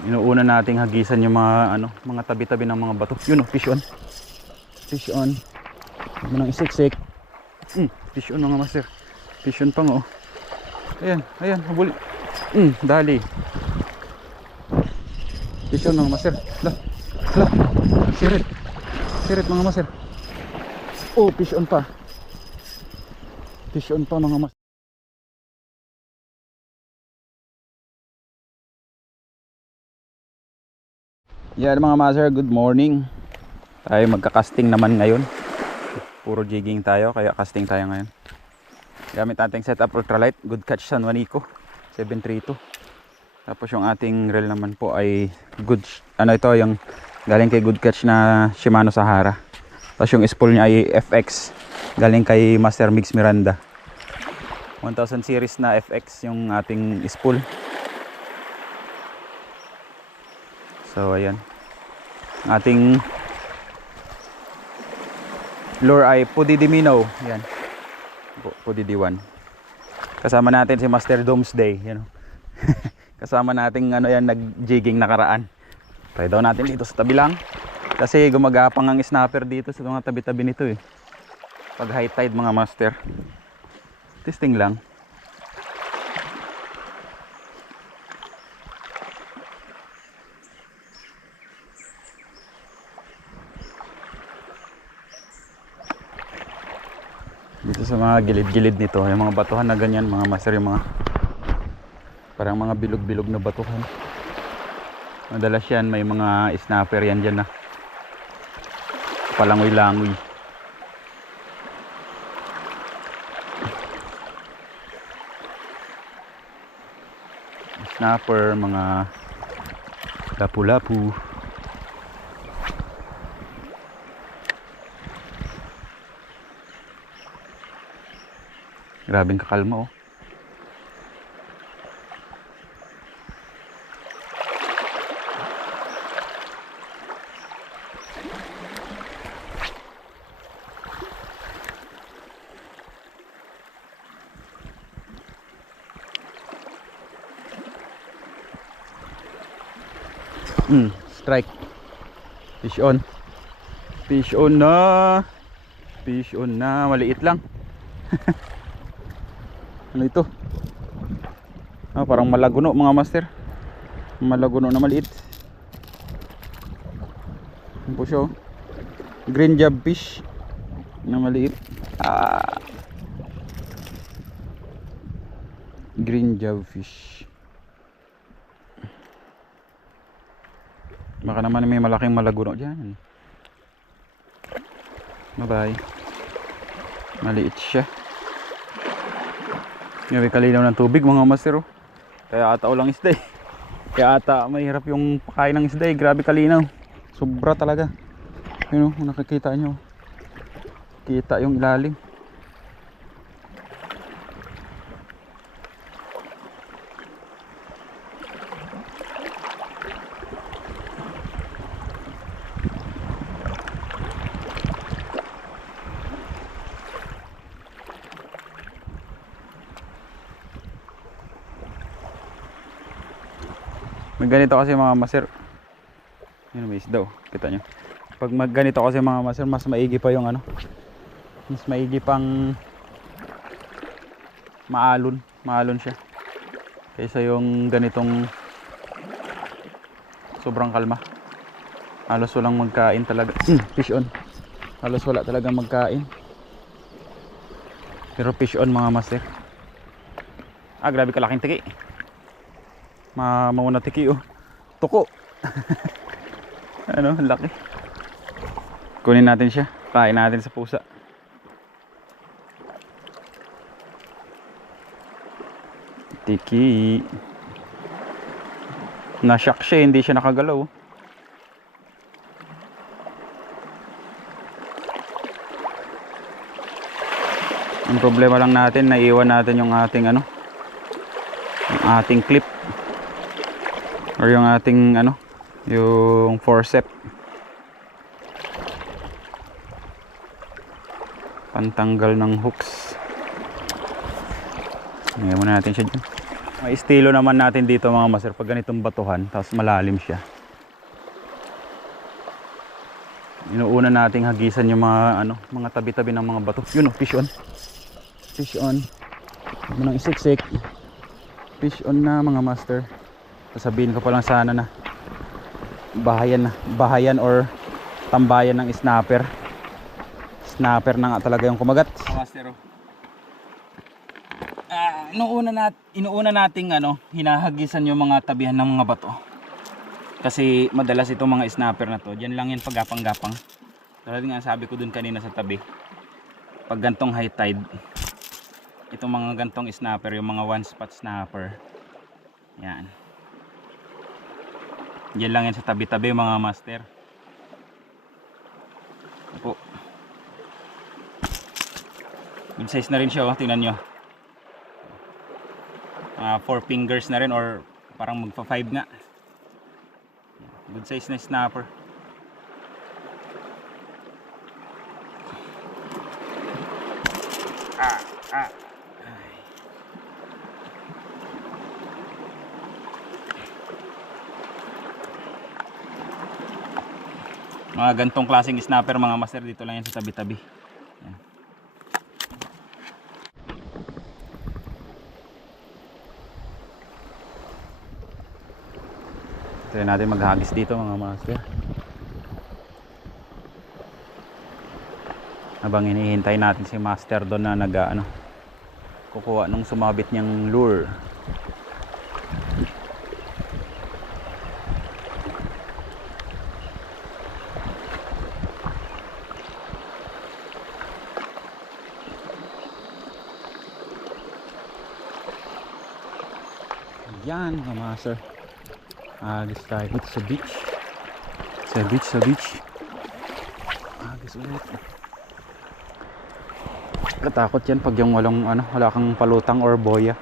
Inuuna nating hagisan yung mga ano, mga tabi-tabi ng mga bato. Yun oh, fish on. Fish on. Huwag mo nang isiksik. Mm, fish on mga master. Fish on pa nga oh. Ayan, ayan, habuli. Mm, dali. Fish on mga master. Lah, lah. Sirit. Sirit mga master. Oh, fish on pa. Fish on pa mga master. Yan mga master, good morning. Tayo magka-casting naman ngayon. Puro jigging tayo, kaya casting tayo ngayon. Gamit ating setup ultralight, good catch San Juanico 732. Tapos yung ating reel naman po ay good, ano ito, yung galing kay good catch na Shimano Sahara. Tapos yung spool niya ay FX, galing kay Master Mix Miranda. 1000 series na FX yung ating spool. So ayan. Ang ating lure ay Pudidimino. Yan. Pu- Pudidiwan. Kasama natin si Master Doomsday. Oh. Kasama nating ano yan nag-jigging nakaraan. Try daw natin dito sa tabi lang. Kasi gumagapang ang snapper dito sa mga tabi-tabi nito eh. Pag high tide mga master. Testing lang. Sa mga gilid-gilid nito. Yung mga batuhan na ganyan mga master yung mga parang mga bilog-bilog na batuhan. Madalas yan may mga snapper yan dyan na palangoy-langoy. Snapper mga lapu-lapu Grabing kakalma oh. Mm, strike. Fish on. Fish on na. Fish on na. Maliit lang. Ano ito? Ah, parang malaguno mga master. Malaguno na maliit. Ano po oh? Green job fish na maliit. Ah. Green job fish. Baka naman may malaking malaguno dyan. Bye bye. Maliit siya. Ngayon kalinaw ng tubig mga master oh. Kaya ata ulang isda eh. Kaya ata mahirap yung pakain ng isda eh. Grabe kalinaw. Sobra talaga. Yun oh, nakikita nyo. Kita yung ilalim. Ganito kasi mga master. Yun may isda oh. Kita nyo. Pag mag ganito kasi mga master, mas maigi pa yung ano. Mas maigi pang maalon. Maalon siya. Kaysa yung ganitong sobrang kalma. Halos walang magkain talaga. Fish on. Halos wala talaga magkain. Pero fish on mga master. Ah, grabe kalaking tiki. Ma mauna tiki oh. Tuko. ano, laki. Kunin natin siya. Kain natin sa pusa. Tiki. Nashock siya, hindi siya nakagalaw. Ang problema lang natin, naiwan natin yung ating ano, yung ating clip or yung ating ano yung forcep pantanggal ng hooks ngayon muna natin siya dyan May estilo naman natin dito mga master pag ganitong batuhan tapos malalim siya. Inuuna nating hagisan yung mga ano, mga tabi-tabi ng mga bato. Yun oh, fish on. Fish on. Huwag nang isiksik. Fish on na mga master. Sasabihin ko pa lang sana na bahayan bahayan or tambayan ng snapper. Snapper na nga talaga yung kumagat. Master. Ah, inuuna nat inuuna nating ano, hinahagisan yung mga tabihan ng mga bato. Kasi madalas itong mga snapper na to, diyan lang yan paggapang-gapang. Tulad nga sabi ko dun kanina sa tabi. Pag gantong high tide, itong mga gantong snapper, yung mga one spot snapper. Yan. Diyan lang yan sa tabi-tabi mga master. Ito po. Good size na rin siya oh, tingnan nyo. Mga 4 fingers na rin or parang magpa 5 nga. Good size na snapper. Mga gantong klaseng snapper mga master dito lang yan sa tabi-tabi. Try natin maghagis dito mga master. Habang hinihintay natin si master doon na nag ano, kukuha nung sumabit niyang lure. Yan mga master. Agis tayo dito sa beach. Sa beach, sa beach. Agis ulit. Katakot yan pag yung walang ano, wala kang palutang or boya.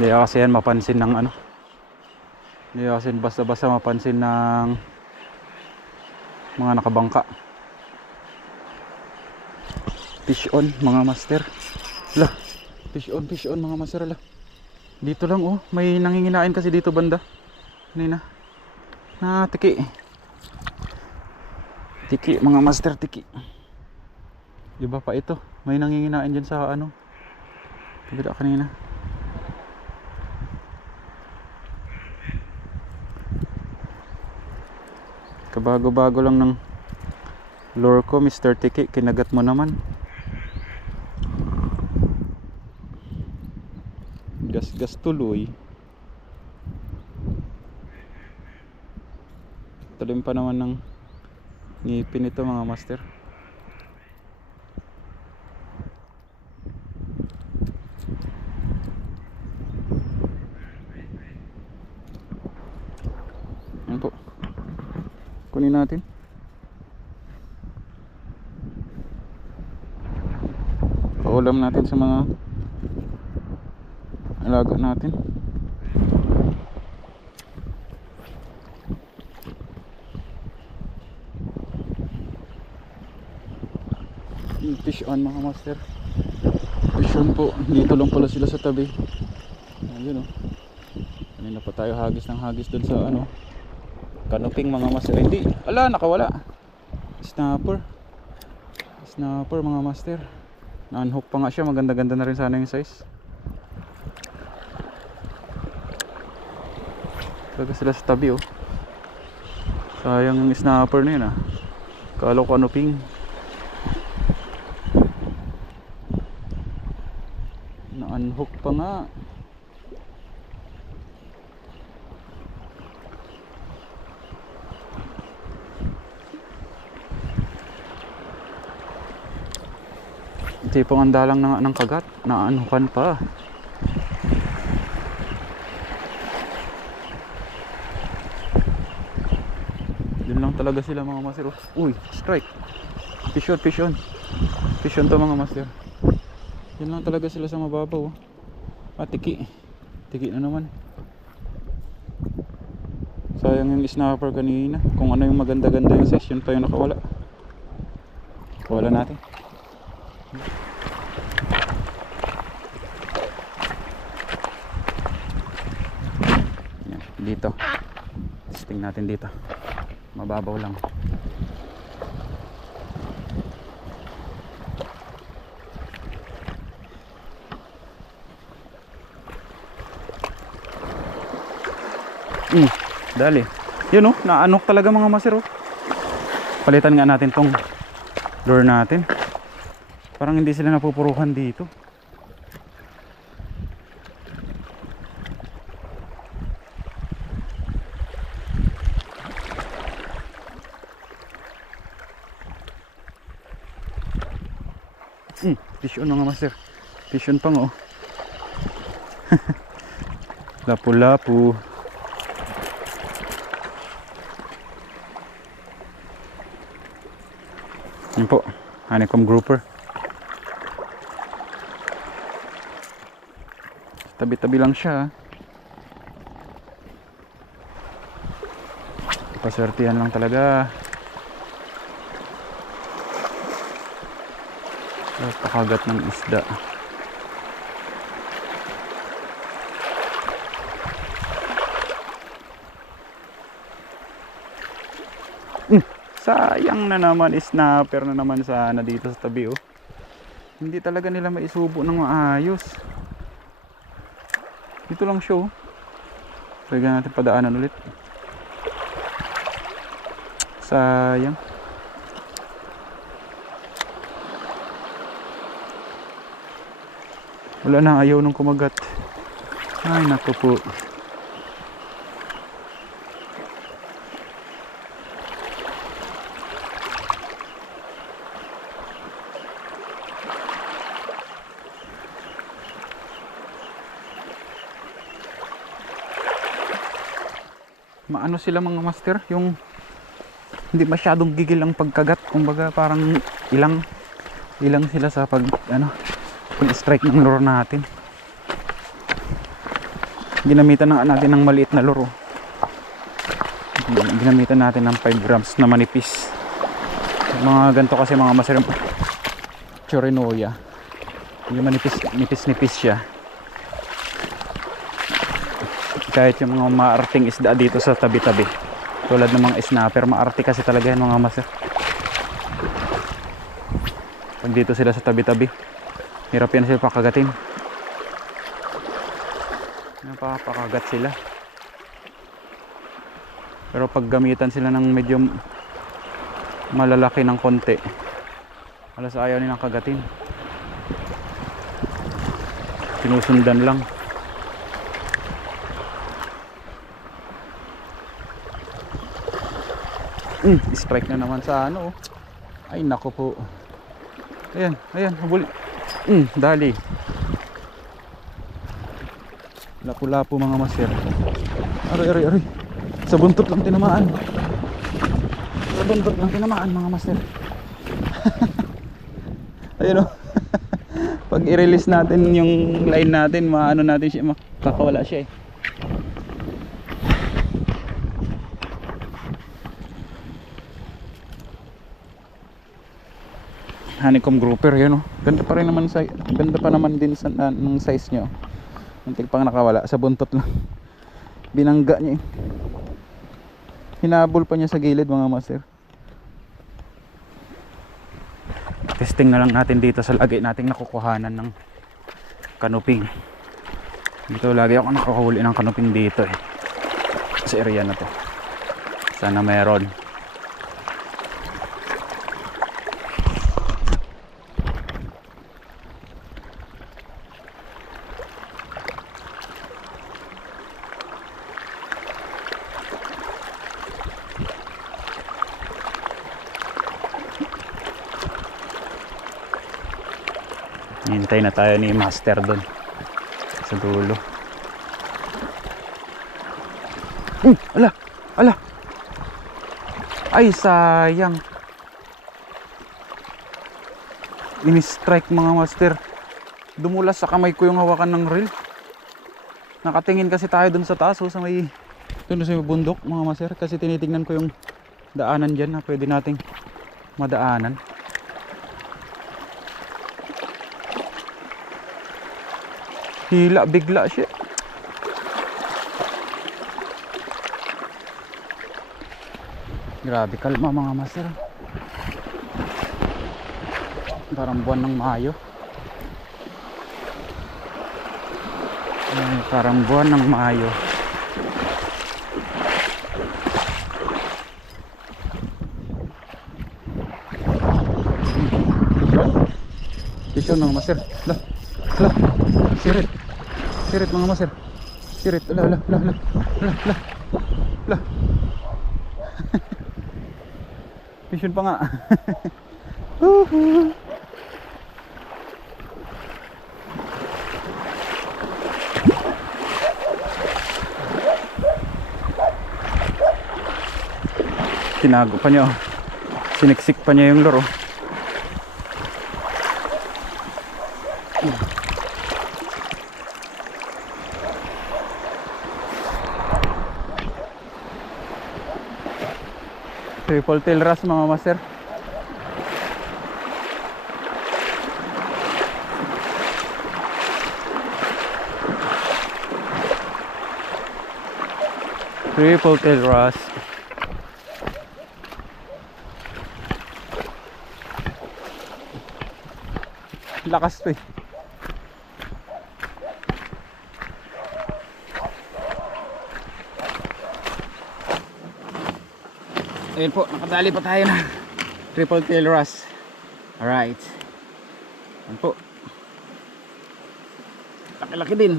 Hindi kasi yan mapansin ng ano. Hindi kasi basta-basta mapansin ng mga nakabangka. Fish on mga master. Lah, fish on, fish on mga master. Lah. Dito lang oh, may nanginginain kasi dito banda. Kanina. Na tiki. Tiki, mga master tiki. Iba pa ito. May nanginginain dyan sa ano. Kabila kanina. Kabago-bago lang ng lure ko, Mr. Tiki. Kinagat mo naman. Gas-gas tuloy. Talim pa naman ng ngipin ito mga master. Yan po. Kunin natin. Paulam natin sa mga alaga natin. Fish on mga master. Fish on po. Dito lang pala sila sa tabi. Ayun o kanina pa tayo hagis ng hagis dun sa ano kanuping mga master. Hindi. Ala nakawala. Snapper. Snapper mga master. Na-unhook pa nga siya. Maganda ganda na rin sana yung size Talaga sila sa tabi oh. Sayang yung snapper na yun ah. Kala ko ano ping. Na-unhook pa nga. Tipong ang ng, ng kagat. Na-unhookan pa. talaga sila mga master. Uy, strike. Fish on, fish on. Fish on to mga master. Yan lang talaga sila sa mababaw. Oh. Ah, tiki. Tiki na naman. Sayang yung snapper kanina. Kung ano yung maganda-ganda yung section pa yung nakawala. Kawala natin. Yan, dito. Testing natin dito mababaw lang Mm, dali. Yun oh, naanok talaga mga masero. Palitan nga natin tong lure natin. Parang hindi sila napupuruhan dito. Fish on mga master. Fish on pa nga oh. Lapu-lapu. Yun po, honeycomb grouper. Tabi-tabi lang siya. ah. Paswertihan lang talaga. Pakagat ng isda. Sayang na naman, snapper na naman sana dito sa tabi oh. Hindi talaga nila maisubo ng maayos. Dito lang siya oh. Lagyan natin padaanan ulit. Sayang. Wala na, ayaw nung kumagat. Ay, naku po. maano sila mga master yung hindi masyadong gigil ang pagkagat kumbaga parang ilang ilang sila sa pag ano pag strike ng lure natin. Ginamitan na natin ng maliit na lure ginamitan natin ng 5 grams na manipis. Mga ganito kasi mga yung chorinoya. Yung manipis nipis nipis siya. Kahit yung mga maarting isda dito sa tabi-tabi. Tulad ng mga snapper maarte kasi talaga yan mga master pag dito sila sa tabi-tabi hirap yan sila pakagatin napapakagat sila pero pag gamitan sila ng medyo malalaki ng konti alas ayaw nilang kagatin sinusundan lang Mm, strike na naman sa ano. oh. Ay nako po. Ayan, ayan, habuli. Mm, dali. Lapu-lapu mga master. Aray, aray, aray. Sa buntot lang tinamaan. Sa buntot lang tinamaan mga master. Ayun oh. Pag i-release natin yung line natin, maano natin siya, makakawala siya eh. Honeycomb grouper yun oh. Ganda pa rin naman sa ganda pa naman din sa na, ng size niya. Untik pang nakawala sa buntot lang. Binangga niya eh. Hinabol pa niya sa gilid mga master. Testing na lang natin dito sa lagi nating nakukuhanan ng kanuping. Dito lagi ako nakakahuli ng kanuping dito eh. Sa area na to. Sana meron. Hintay na tayo ni Master doon. Sa dulo. Hmm, ala, ala. Ay, sayang. Ini-strike mga master. Dumulas sa kamay ko yung hawakan ng reel. Nakatingin kasi tayo dun sa taas, oh, sa may dun sa may bundok mga master. Kasi tinitingnan ko yung daanan dyan na pwede nating madaanan. Hila bigla siya. Grabe kalma mga master. Parang buwan ng Mayo. Ay, parang buwan ng Mayo. Pisyon mga master. Lah, lah, sirit. Sirit mga master. Sirit. Lah, lah, lah, lah, lah, lah. Pisyon pa nga. Woohoo. Tinago pa niya. oh. Siniksik pa niya yung loro. Triple tail ras mga master. Triple tail ras. Lakas to eh. Ayun po, nakadali pa tayo na triple tail ras. Alright. Ayun po. Laki-laki din.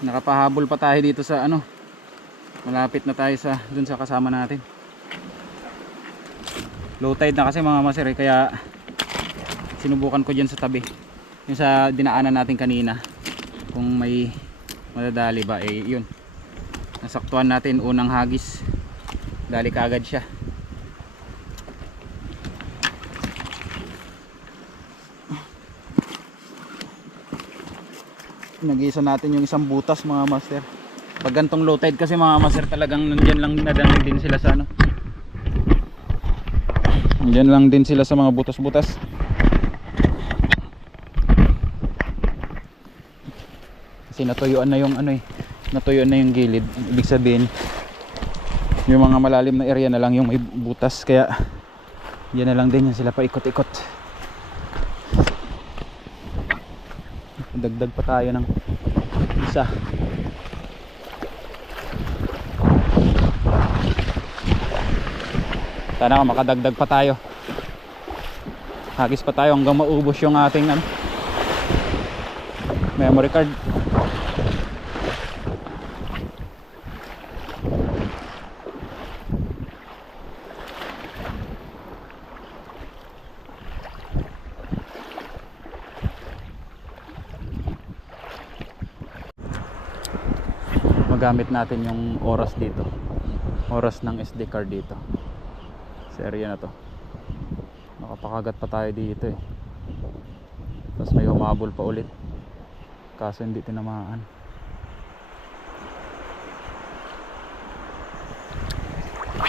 Nakapahabol pa tayo dito sa ano. Malapit na tayo sa dun sa kasama natin. Low tide na kasi mga maser eh, kaya sinubukan ko dyan sa tabi. Yung sa dinaanan natin kanina kung may madadali ba eh yun. Nasaktuhan natin unang hagis. Dali kaagad siya. Nag-iisa natin yung isang butas mga master. Pag gantong low tide kasi mga master talagang nandyan lang nadanig din sila sa ano. Nandyan lang din sila sa mga butas-butas kasi natuyuan na yung ano eh natuyuan na yung gilid. Ibig sabihin yung mga malalim na area na lang yung may butas. Kaya yan na lang din yan. Sila pa ikot-ikot. Dagdag pa tayo ng isa. Sana makadagdag pa tayo. Hagis pa tayo hanggang maubos yung ating ano, memory card magamit natin yung oras dito. Oras ng SD card dito. Sa area na to. Makapakagat pa tayo dito eh. Tapos may humabol pa ulit. Kaso hindi tinamaan.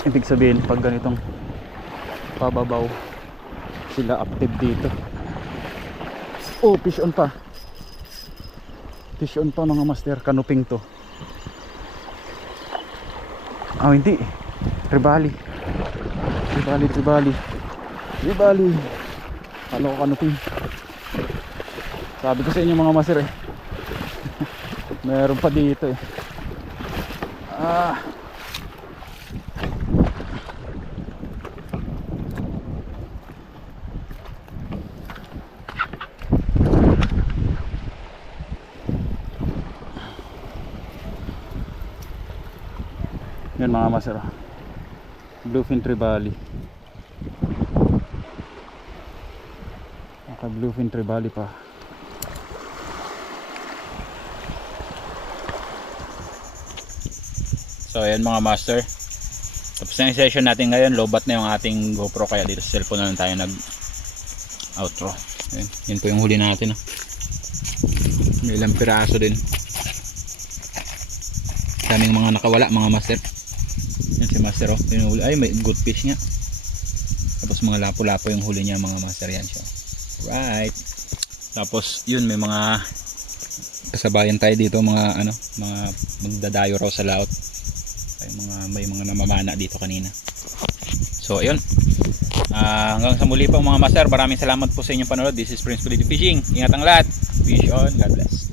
Ibig sabihin pag ganitong pababaw sila active dito. Oh fish on pa. Fish on pa mga master. Kanuping to ah hindi. Tribali tribali tribali tribali kala ko kanuping sabi ko sa inyo mga master eh. Meron pa dito eh. Ah Yan mga master. oh. Bluefin Tribali. Naka Bluefin Tribali pa. So ayan mga master. Tapos na yung session natin ngayon. Lobat na yung ating GoPro kaya dito sa cellphone na lang tayo nag outro. Ayan, yun po yung huli natin. ah. May ilang piraso din. Daming mga nakawala mga master. Master oh. Yung huli. Ay may good fish nga. Tapos mga lapo-lapo yung huli niya mga master yan siya. Right. Tapos yun may mga kasabayan tayo dito mga ano, mga magdadayo raw sa laot. May mga may mga namamana dito kanina. So ayun. Ah, hanggang sa muli po mga master, maraming salamat po sa inyong panonood. This is Prince Polito Fishing. Ingat ang lahat. Fish on. God bless.